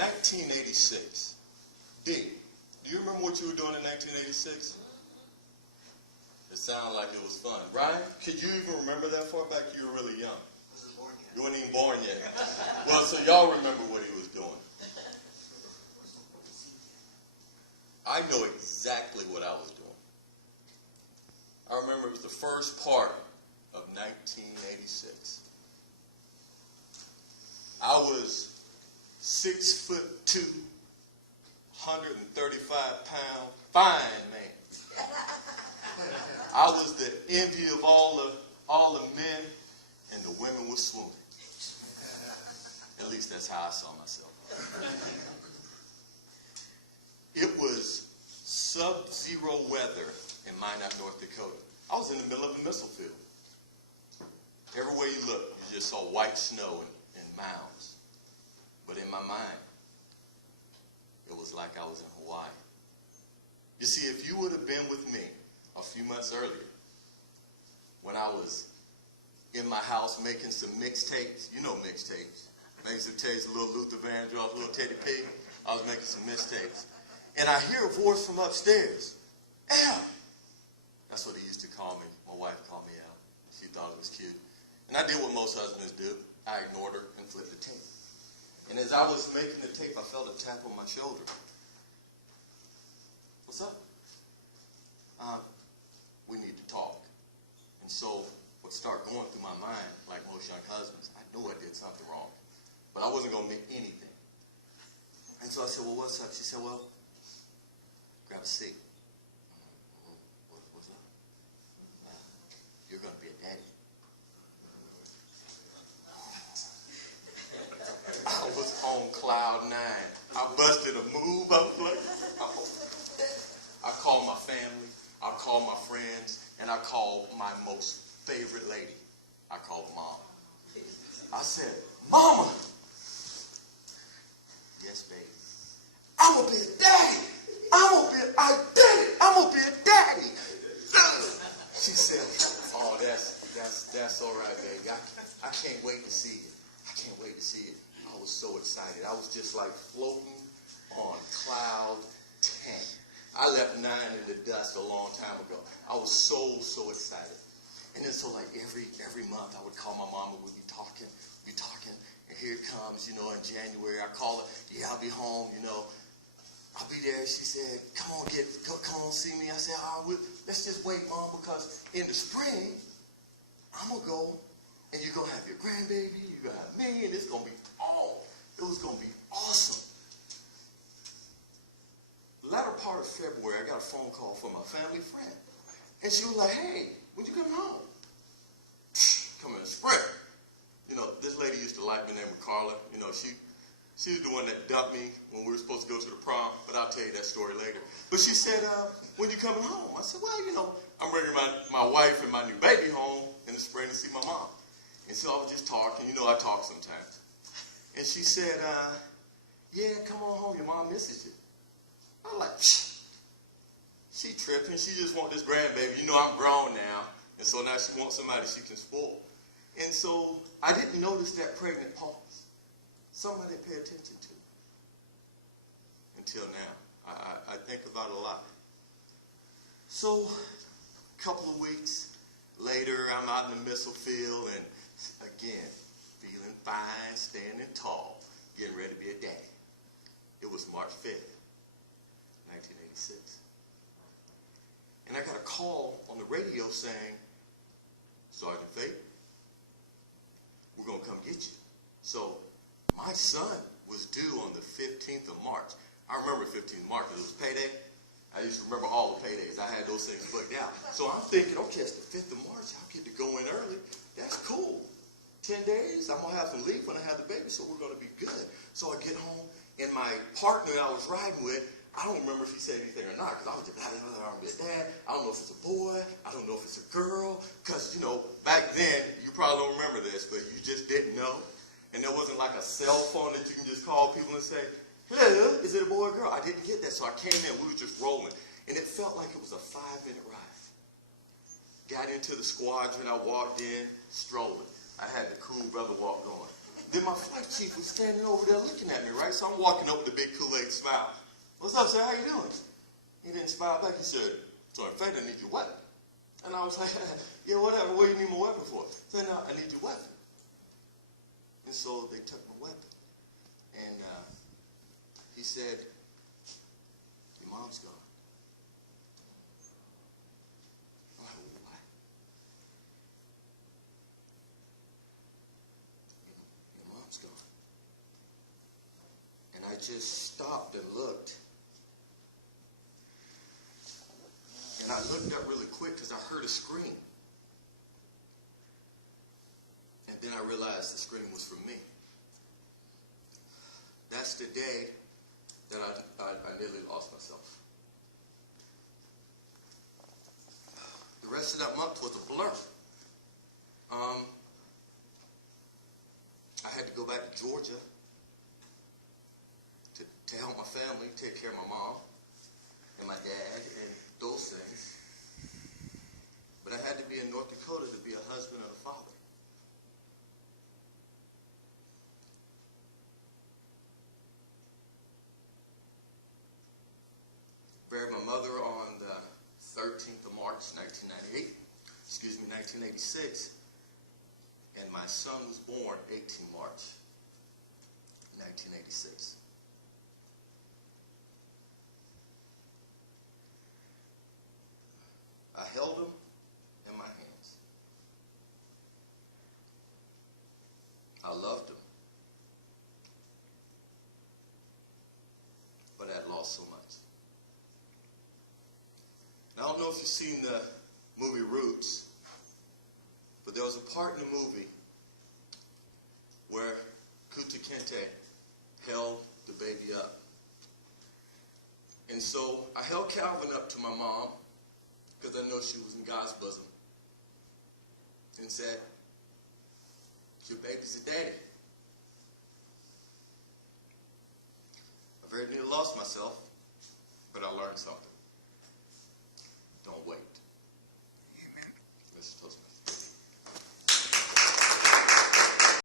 1986. D, do you remember what you were doing in 1986? It sounded like it was fun. Ryan, could you even remember that far back? You were really young. You weren't even born yet. Well, so y'all remember what he was doing. I know exactly what I was doing. I remember it was the first part of 1986. I was 6'2", 135-pound, fine man. I was the envy of all the men, and the women were swooning. At least that's how I saw myself. It was sub-zero weather in Minot, North Dakota. I was in the middle of a missile field. Everywhere you looked, you just saw white snow and mounds. But in my mind, it was like I was in Hawaii. You see, if you would have been with me a few months earlier, when I was in my house making some mixtapes, you know mixtapes, making some tapes, a little Luther Vandross, a little Teddy P, I was making some mixtapes. And I hear a voice from upstairs, Al. That's what he used to call me. My wife called me Al. She thought it was cute. And I did what most husbands do. I ignored her and flipped the tape. And as I was making the tape, I felt a tap on my shoulder. What's up? We need to talk. And so what started going through my mind, like most young husbands, I knew I did something wrong. But I wasn't going to make anything. And so I said, well, what's up? She said, well, grab a seat. What's up? You're going to be a daddy. I was on cloud 9. I busted a move. I was like, oh. I called my family. I called my friends. And I called my most favorite lady. I called Mom. I said, Mama. Yes, baby. I'm going to be a daddy. I'm going to be a daddy. She said, oh, that's all right, baby. I can't wait to see it. I can't wait to see it. I was so excited. I was just like floating on cloud 10. I left 9 in the dust a long time ago. I was so excited. And then so like every month I would call my mom and we'd be talking. And here it comes, in January. I call her, yeah, I'll be home, I'll be there. She said, come on, see me. I said, let's just wait, Mom, because in the spring, I'm going to go, and you're going to have your grandbaby, you're going to have me, and it was going to be awesome. The latter part of February, I got a phone call from a family friend, and she was like, hey, when you coming home? Come in the spring. This lady used to like me, named Carla. She was the one that dumped me when we were supposed to go to the prom, but I'll tell you that story later. But she said, when you coming home? I said, well, I'm bringing my wife and my new baby home in the spring to see my mom. And so I was just talking. I talk sometimes. And she said, yeah, come on home. Your mom misses you. I'm like, psh. She tripping. She just want this grandbaby. I'm grown now. And so now she wants somebody she can spoil. And so I didn't notice that pregnant pause. Something I didn't pay attention to until now. I think about it a lot. So a couple of weeks later, I'm out in the missile field and again, feeling fine, standing tall, getting ready to be a daddy. It was March 5th, 1986. And I got a call on the radio saying, Sergeant Fate, we're going to come get you. So my son was due on the 15th of March. I remember 15th of March because it was payday. I used to remember all the paydays. I had those things booked out. So I'm thinking, okay, it's the 5th of March. I'll get to go in early. That's cool. 10 days, I'm going to have some leave when I have the baby, so we're going to be good. So I get home, and my partner I was riding with, I don't remember if he said anything or not, because I was just, I don't be a dad. I don't know if it's a boy. I don't know if it's a girl. Because, back then, you probably don't remember this, but you just didn't know. And there wasn't like a cell phone that you can just call people and say, hello, is it a boy or girl? I didn't get that, so I came in. We were just rolling. And it felt like it was a 5-minute ride. Got into the squadron. I walked in, strolling. I had the cool brother walk going. Then my flight chief was standing over there looking at me, right? So I'm walking up with a big Kool-Aid smile. What's up, sir? How you doing? He didn't smile back. He said, so in fact, I need your weapon. And I was like, yeah, whatever. What do you need my weapon for? He said, no, I need your weapon. And so they took my weapon. And he said, your mom's gone. I'm like, what? Your mom's gone. And I just stopped and looked. And I looked up really quick because I heard a scream. And then I realized the scream was from me. That's the day that I nearly lost myself. The rest of that month was a blur. I had to go back to Georgia to help my family, take care of my mom and my dad and those things. But I had to be in North Dakota to be a husband and a father. Buried my mother on the 13th of March, 1986. And my son was born 18 March, 1986. I held him in my hands. I loved him. But I had lost so much. I don't know if you've seen the movie Roots, but there was a part in the movie where Kuta Kinte held the baby up. And so I held Calvin up to my mom, because I know she was in God's bosom, and said, your baby's a daddy. I very nearly lost myself, but I learned something. Don't wait. Amen. Mr. Toastmaster.